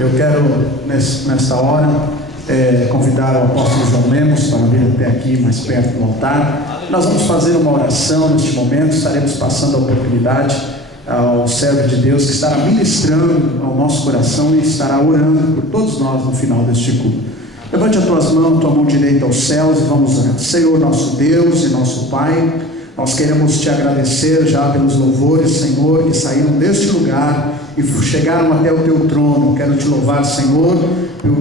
Eu quero, nesta hora, convidar o apóstolo João Lemos para vir até aqui, mais perto do altar. Nós vamos fazer uma oração neste momento. Estaremos passando a oportunidade ao servo de Deus que estará ministrando ao nosso coração e estará orando por todos nós no final deste culto. Levante as tuas mãos, tua mão direita aos céus e vamos orar. Senhor, nosso Deus e nosso Pai, nós queremos te agradecer já pelos louvores, Senhor, que saíram deste lugar e chegaram até o teu trono. Quero te louvar, Senhor,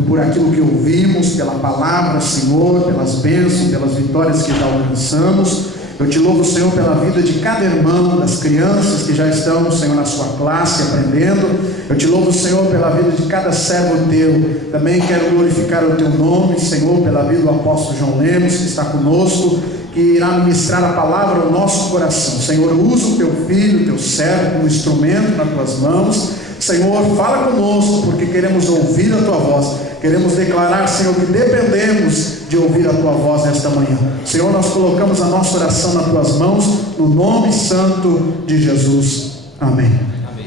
por aquilo que ouvimos, pela palavra, Senhor, pelas bênçãos, pelas vitórias que já alcançamos. Eu te louvo, Senhor, pela vida de cada irmão, das crianças que já estão, Senhor, na sua classe aprendendo. Eu te louvo, Senhor, pela vida de cada servo teu. Também quero glorificar o teu nome, Senhor, pela vida do apóstolo João Lemos, que está conosco, que irá ministrar a palavra ao nosso coração. Senhor, usa o teu filho, o teu servo, como instrumento nas tuas mãos. Senhor, fala conosco, porque queremos ouvir a tua voz. Queremos declarar, Senhor, que dependemos de ouvir a tua voz nesta manhã. Senhor, nós colocamos a nossa oração nas tuas mãos, no nome santo de Jesus. Amém.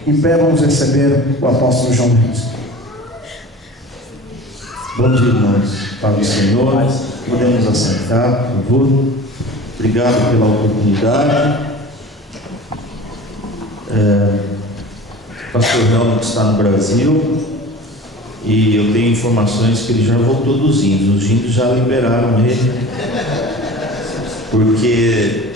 Em pé, vamos receber o apóstolo João Lemos. Bom dia, irmãos. Paz do Senhor. Podemos assentar, por favor. Obrigado pela oportunidade. O pastor Helmut está no Brasil e eu tenho informações que ele já voltou dos índios. Os índios já liberaram ele, porque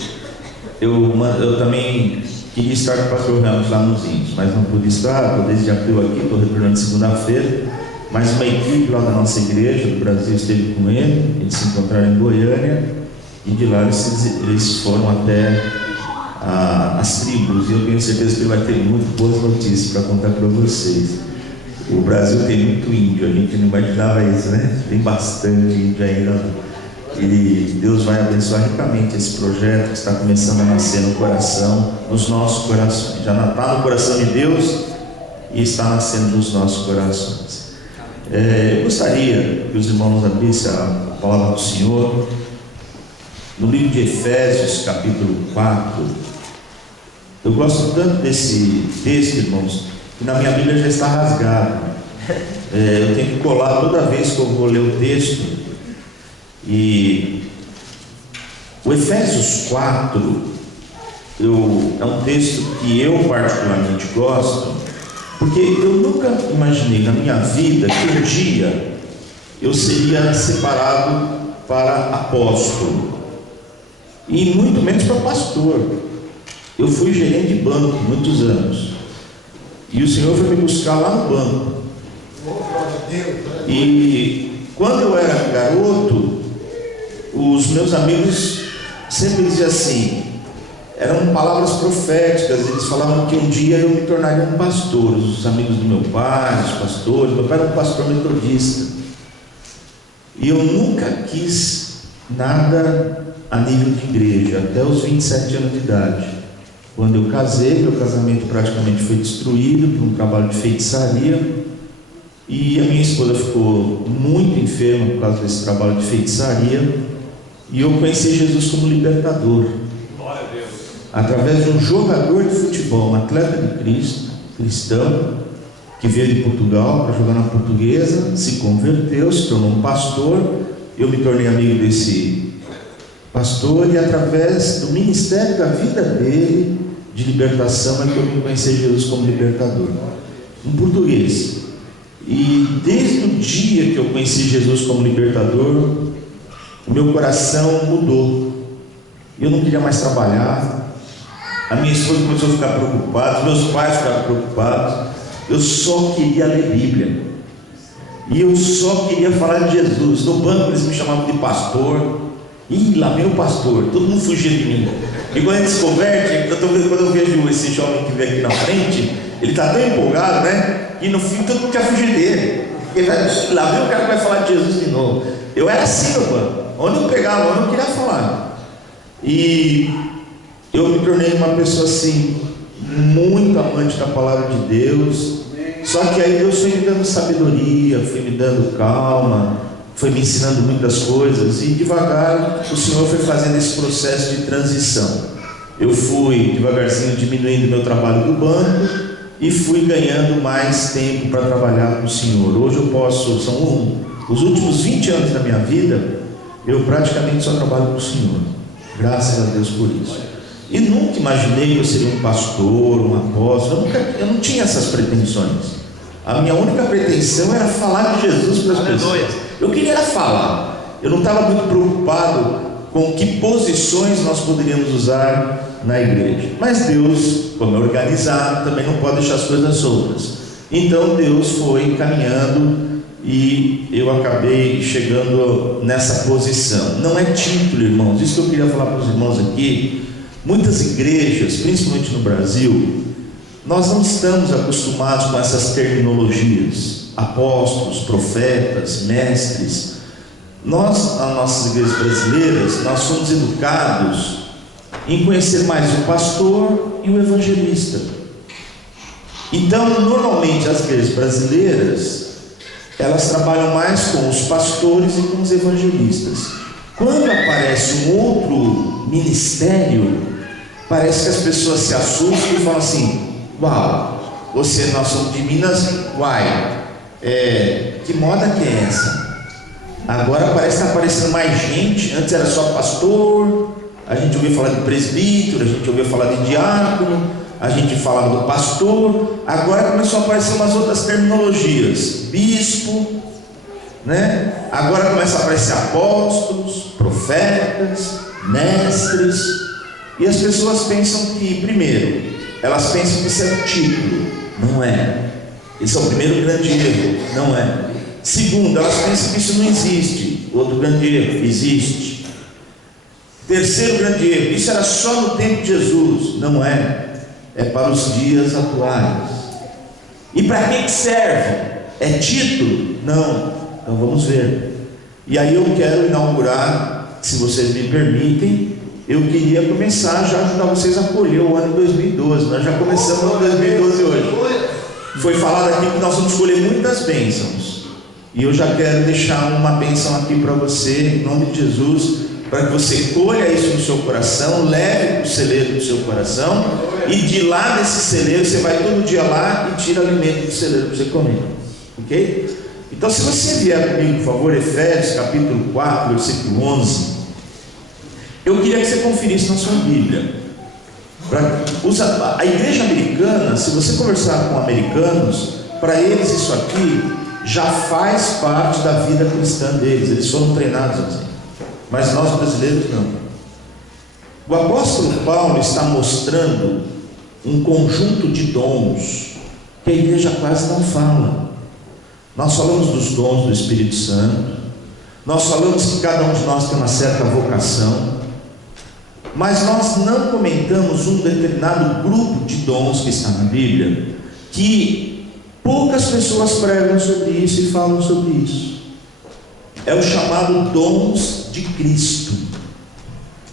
eu também queria estar com o pastor Helmut lá nos índios, mas não pude estar. Estou desde abril aqui, estou retornando segunda-feira. Mas uma equipe lá da nossa igreja do Brasil esteve com ele. Eles se encontraram em Goiânia e de lá eles foram até as tribos, e eu tenho certeza que ele vai ter muito boas notícias para contar para vocês. O Brasil tem muito índio, a gente não imaginava isso, né? Tem bastante índio ainda, e Deus vai abençoar ricamente esse projeto que está começando a nascer no coração, nos nossos corações. Já está no coração de Deus e está nascendo nos nossos corações. Eu gostaria que os irmãos abrissem a palavra do Senhor no livro de Efésios, capítulo 4. Eu gosto tanto desse texto, irmãos, que na minha Bíblia já está rasgado. Eu tenho que colar toda vez que eu vou ler o texto. E o Efésios 4 é um texto que eu particularmente gosto, porque eu nunca imaginei na minha vida que um dia eu seria separado para apóstolo, e muito menos para pastor. Eu fui gerente de banco muitos anos, e o Senhor foi me buscar lá no banco. E quando eu era garoto, os meus amigos sempre diziam assim, eram palavras proféticas. Eles falavam que um dia eu me tornaria um pastor. Os amigos do meu pai, os pastores, meu pai era um pastor metodista, e eu nunca quis nada a nível de igreja, até os 27 anos de idade. Quando eu casei, meu casamento praticamente foi destruído por um trabalho de feitiçaria, e a minha esposa ficou muito enferma por causa desse trabalho de feitiçaria, e eu conheci Jesus como libertador, através de um jogador de futebol, um atleta de Cristo, cristão, que veio de Portugal para jogar na Portuguesa, se converteu, se tornou um pastor. Eu me tornei amigo desse pastor, e através do ministério da vida dele de libertação é que eu me conheci Jesus como libertador, um português. E desde o dia que eu conheci Jesus como libertador, o meu coração mudou. Eu não queria mais trabalhar, a minha esposa começou a ficar preocupada, os meus pais ficaram preocupados. Eu só queria ler Bíblia, e eu só queria falar de Jesus. No banco eles me chamavam de pastor. Lá vem o pastor, todo mundo fugia de mim. E quando a gente se converte, quando eu vejo esse jovem que vem aqui na frente, ele está tão empolgado, né? E no fim todo mundo quer fugir dele. Lá vem o cara que vai falar de Jesus de novo. Eu era assim no banco, onde eu pegava, onde eu queria falar. E eu me tornei uma pessoa assim, muito amante da palavra de Deus. Só que aí Deus foi me dando sabedoria, foi me dando calma, foi me ensinando muitas coisas, e devagar o Senhor foi fazendo esse processo de transição. Eu fui devagarzinho diminuindo meu trabalho do banco, e fui ganhando mais tempo para trabalhar com o Senhor. Hoje eu posso, os últimos 20 anos da minha vida, eu praticamente só trabalho com o Senhor, graças a Deus por isso. E nunca imaginei que eu seria um pastor, um apóstolo, eu não tinha essas pretensões. A minha única pretensão era falar de Jesus para as pessoas. Eu queria falar, eu não estava muito preocupado com que posições nós poderíamos usar na igreja. Mas Deus, como é organizado, também não pode deixar as coisas soltas. Então Deus foi caminhando e eu acabei chegando nessa posição. Não é título, irmãos, isso que eu queria falar para os irmãos aqui. Muitas igrejas, principalmente no Brasil, nós não estamos acostumados com essas terminologias, apóstolos, profetas, mestres. Nós, nas nossas igrejas brasileiras, nós somos educados em conhecer mais o pastor e o evangelista. Então, normalmente as igrejas brasileiras, elas trabalham mais com os pastores e com os evangelistas. Quando aparece um outro ministério, parece que as pessoas se assustam e falam assim: uau, nós somos de Minas, que moda que é essa? Agora parece que está aparecendo mais gente. Antes era só pastor, a gente ouvia falar de presbítero, a gente ouvia falar de diácono, a gente falava do pastor. Agora começou a aparecer umas outras terminologias, bispo, né? Agora começa a aparecer apóstolos, profetas, mestres. E as pessoas pensam que, primeiro, elas pensam que isso é um título. Não é. Esse é o primeiro grande erro. Não é. Segundo, elas pensam que isso não existe. Outro grande erro: existe. Terceiro grande erro: isso era só no tempo de Jesus. Não é. É para os dias atuais. E para que serve? É título? Não. Então vamos ver. E aí eu quero inaugurar, se vocês me permitem, eu queria começar já a ajudar vocês a colher o ano de 2012. Nós já começamos o ano de 2012 hoje. Foi falado aqui que nós vamos colher muitas bênçãos. E eu já quero deixar uma bênção aqui para você, em nome de Jesus, para que você colha isso no seu coração, leve para o celeiro do seu coração, e de lá desse celeiro, você vai todo dia lá e tira alimento do celeiro para você comer. Ok? Então, se você vier comigo, por favor, Efésios capítulo 4, versículo 11. Eu queria que você conferisse na sua Bíblia. A igreja americana, se você conversar com americanos, para eles isso aqui já faz parte da vida cristã deles. Eles foram treinados assim. Mas nós brasileiros não. O apóstolo Paulo está mostrando um conjunto de dons que a igreja quase não fala. Nós falamos dos dons do Espírito Santo, nós falamos que cada um de nós tem uma certa vocação, mas nós não comentamos um determinado grupo de dons que está na Bíblia, que poucas pessoas pregam sobre isso e falam sobre isso. É o chamado dons de Cristo.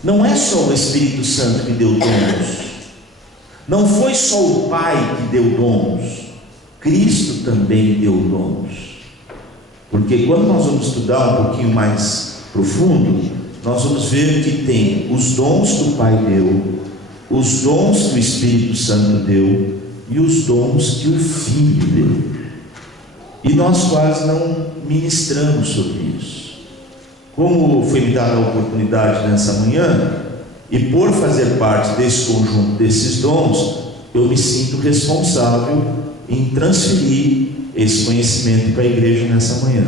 Não é só o Espírito Santo que deu dons, não foi só o Pai que deu dons, Cristo também deu dons. Porque quando nós vamos estudar um pouquinho mais profundo, nós vamos ver que tem os dons que o Pai deu, os dons que o Espírito Santo deu e os dons que o Filho deu. E nós quase não ministramos sobre isso. Como foi me dada a oportunidade nessa manhã, e por fazer parte desse conjunto desses dons, eu me sinto responsável em transferir esse conhecimento para a igreja nessa manhã.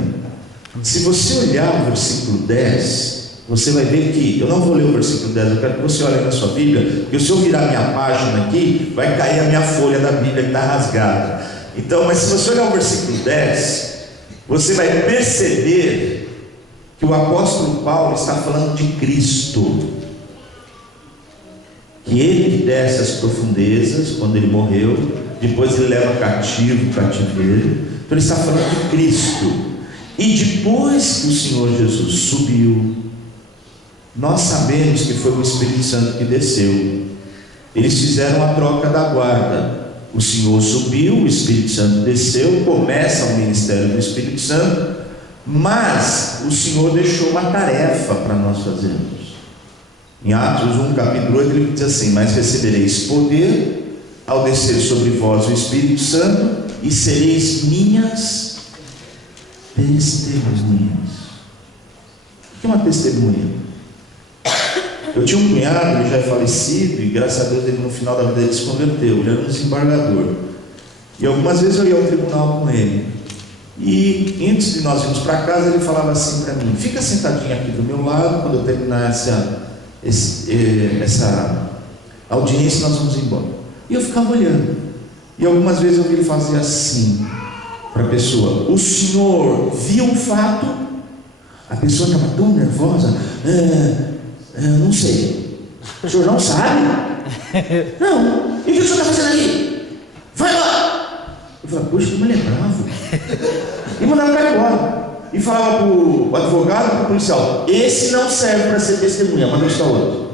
Se você olhar o versículo 10, você vai ver que, eu não vou ler o versículo 10, eu quero que você olhe na sua Bíblia, porque se eu virar minha página aqui, vai cair a minha folha da Bíblia que está rasgada. Então, mas se você olhar o versículo 10, você vai perceber que o apóstolo Paulo está falando de Cristo, que ele que desce as profundezas quando ele morreu, depois ele leva cativo o cativeiro. Então ele está falando de Cristo. E depois que o Senhor Jesus subiu, nós sabemos que foi o Espírito Santo que desceu. Eles fizeram a troca da guarda. O Senhor subiu, o Espírito Santo desceu, começa o ministério do Espírito Santo, mas o Senhor deixou uma tarefa para nós fazermos. Em Atos 1, capítulo 8, ele diz assim: mas recebereis poder ao descer sobre vós o Espírito Santo, e sereis minhas testemunhas. O que é uma testemunha? Eu tinha um cunhado, ele já é falecido, e graças a Deus ele no final da vida ele se converteu. Ele era um desembargador, e algumas vezes eu ia ao tribunal com ele, e antes de nós irmos para casa, ele falava assim para mim: fica sentadinho aqui do meu lado, quando eu terminar essa audiência nós vamos embora. E eu ficava olhando, e algumas vezes eu vi ele fazer assim para a pessoa: o senhor viu o fato? A pessoa estava tão nervosa: não sei. O senhor não sabe? Não. E o que o senhor está fazendo aí? Vai lá. Eu falava: poxa, como ele é bravo. E mandava para embora. E falava para o advogado, para o policial: esse não serve para ser testemunha, manda buscar outro.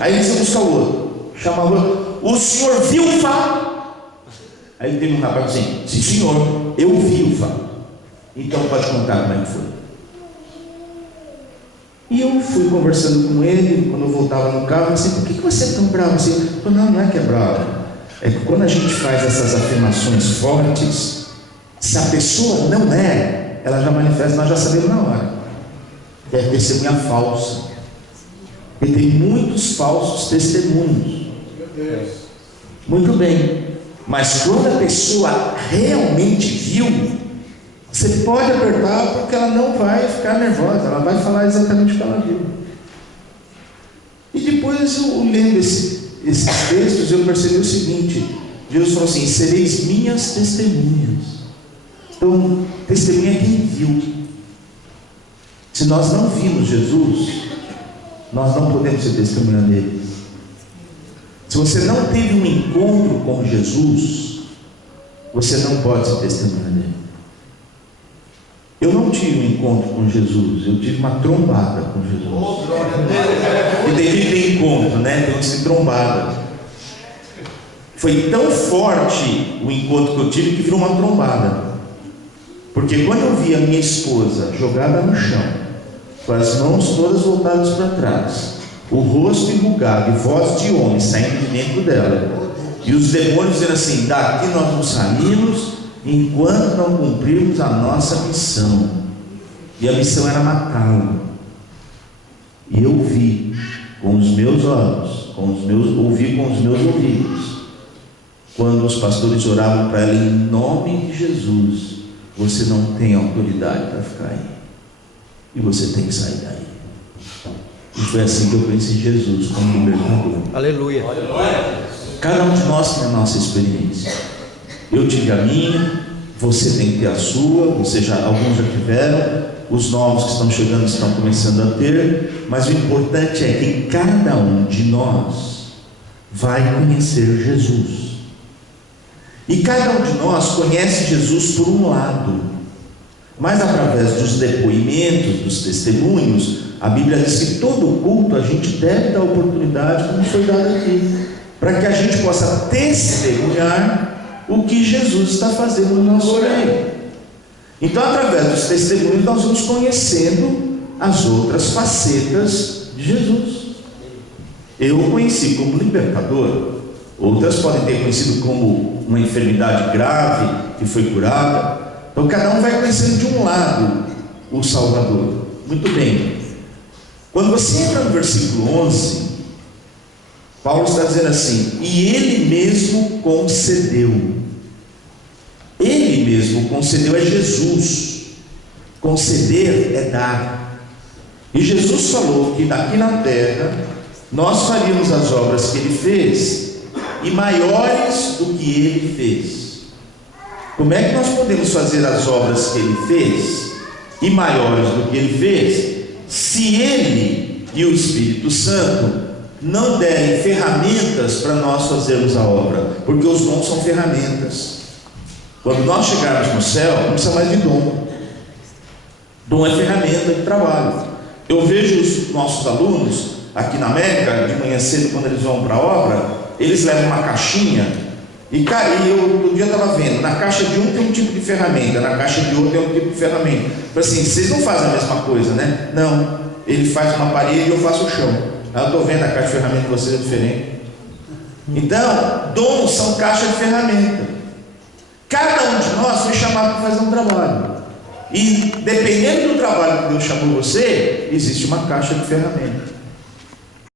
Aí eles iam buscar o outro, chamava: o senhor viu o fato? Aí ele teve um rapaz assim: sim senhor, eu vi o fato. Então pode contar como é que foi. E eu fui conversando com ele, quando eu voltava no carro, assim: por que você é tão bravo assim? Eu falei: não é que é bravo, é que quando a gente faz essas afirmações fortes, se a pessoa não é, ela já manifesta, nós já sabemos na hora, que é testemunha falsa. E tem muitos falsos testemunhos. Muito bem, mas quando a pessoa realmente viu, você pode apertar, porque ela não vai ficar nervosa, ela vai falar exatamente o que ela viu. E depois eu lendo esses textos, eu percebi o seguinte: Jesus falou assim: sereis minhas testemunhas. Então, testemunha é quem viu. Se nós não vimos Jesus, nós não podemos ser testemunha dele. Se você não teve um encontro com Jesus, você não pode ser testemunha dele. Eu não tive um encontro com Jesus, eu tive uma trombada com Jesus. E devido ter encontro, né? Tem que trombada. Foi tão forte o encontro que eu tive que virou uma trombada. Porque quando eu vi a minha esposa jogada no chão, com as mãos todas voltadas para trás, o rosto enrugado e voz de homem saindo de dentro dela, e os demônios dizendo assim: daqui nós não saímos enquanto não cumprirmos a nossa missão. E a missão era matá-lo. E eu vi com os meus olhos, ouvi com os meus ouvidos, quando os pastores oravam para ela: em nome de Jesus, você não tem autoridade para ficar aí, e você tem que sair daí. E foi assim que eu conheci Jesus como libertador. Aleluia. Cada um de nós tem a nossa experiência. Eu tive a minha, você tem que ter a sua, alguns já tiveram, os novos que estão chegando estão começando a ter, mas o importante é que cada um de nós vai conhecer Jesus. E cada um de nós conhece Jesus por um lado, mas através dos depoimentos, dos testemunhos, a Bíblia diz que todo culto a gente deve dar oportunidade, como foi dado aqui, para que a gente possa testemunhar o que Jesus está fazendo no nosso meio. Então, através dos testemunhos, nós vamos conhecendo as outras facetas de Jesus. Eu o conheci como libertador, outras podem ter conhecido como uma enfermidade grave que foi curada. Então, cada um vai conhecendo de um lado o Salvador. Muito bem. Quando você entra no versículo 11, Paulo está dizendo assim: e ele mesmo concedeu. Ele mesmo concedeu, é Jesus. Conceder é dar. E Jesus falou que daqui na terra nós faríamos as obras que ele fez, e maiores do que ele fez. Como é que nós podemos fazer as obras que ele fez e maiores do que ele fez, se ele e o Espírito Santo não derem ferramentas para nós fazermos a obra? Porque os dons são ferramentas. Quando nós chegarmos no céu, não precisa mais de dom. Dom é ferramenta de trabalho. Eu vejo os nossos alunos aqui na América, de manhã cedo, quando eles vão para a obra, eles levam uma caixinha. E eu outro dia estava vendo, na caixa de um tem um tipo de ferramenta, na caixa de outro tem outro tipo de ferramenta. Falei assim: vocês não fazem a mesma coisa, né? Não, ele faz uma parede e eu faço o chão. Aí eu estou vendo, a caixa de ferramenta de vocês é diferente. Então, dons são caixa de ferramenta. Cada um de nós foi chamado para fazer um trabalho. E dependendo do trabalho que Deus chamou você, existe uma caixa de ferramenta.